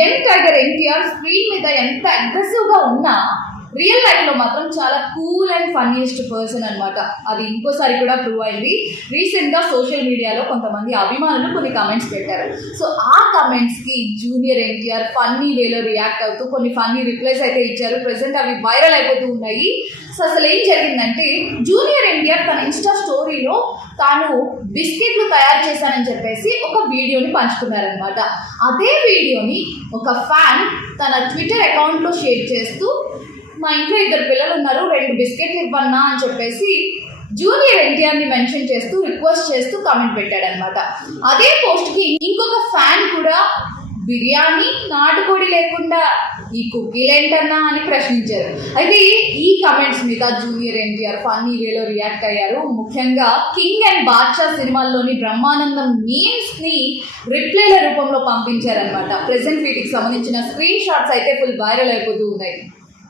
Young tiger NTR screen మీద ఎంత aggressive గా ఉన్నా రియల్ లైఫ్ లో మాత్రం చాలా కూల్ అండ్ ఫన్నీయెస్ట్ పర్సన్ అన్నమాట. అది ఇంకోసారి కూడా ప్రూవ్ అయింది. రీసెంట్ గా సోషల్ మీడియాలో కొంతమంది అభిమానులు కొన్ని కమెంట్స్ పెట్టారు. సో ఆ కమెంట్స్ కి జూనియర్ ఎన్టీఆర్ ఫన్నీ వేలో రియాక్ట్ అవుతూ కొన్ని ఫన్నీ రిప్లైస్ అయితే ఇచ్చారు. ప్రెసెంట్ అవి వైరల్ అయిపోతూ ఉన్నాయి. సో అసలు ఏం జరిగిందంటే, జూనియర్ ఎన్టీఆర్ తన ఇన్స్టా స్టోరీలో తాను బిస్కెట్లు తయారు చేశానని చెప్పేసి ఒక వీడియోని పంచుకున్నారనమాట. అదే వీడియోని ఒక ఫ్యాన్ తన ట్విట్టర్ అకౌంట్లో షేర్ చేస్తూ, మా ఇంట్లో 2 పిల్లలు ఉన్నారు, 2 బిస్కెట్లు ఇవ్వన్నా అని చెప్పేసి జూనియర్ ఎన్టీఆర్ని మెన్షన్ చేస్తూ రిక్వెస్ట్ చేస్తూ కామెంట్ పెట్టాడనమాట. అదే పోస్ట్కి ఇంకొక ఫ్యాన్ కూడా బిర్యానీ నాటుకోడి లేకుండా ఈ కుకీలు ఏంటన్నా అని ప్రశ్నించారు. అయితే ఈ కమెంట్స్ మీద జూనియర్ ఎన్టీఆర్ ఫన్నీ వేలో రియాక్ట్ అయ్యారు. ముఖ్యంగా కింగ్ అండ్ బాద్షా సినిమాల్లోని బ్రహ్మానందం మీమ్స్ని రిప్లైల రూపంలో పంపించారనమాట. ప్రెసెంట్ వీటికి సంబంధించిన స్క్రీన్ షాట్స్ అయితే ఫుల్ వైరల్ అయిపోతూ ఉన్నాయి.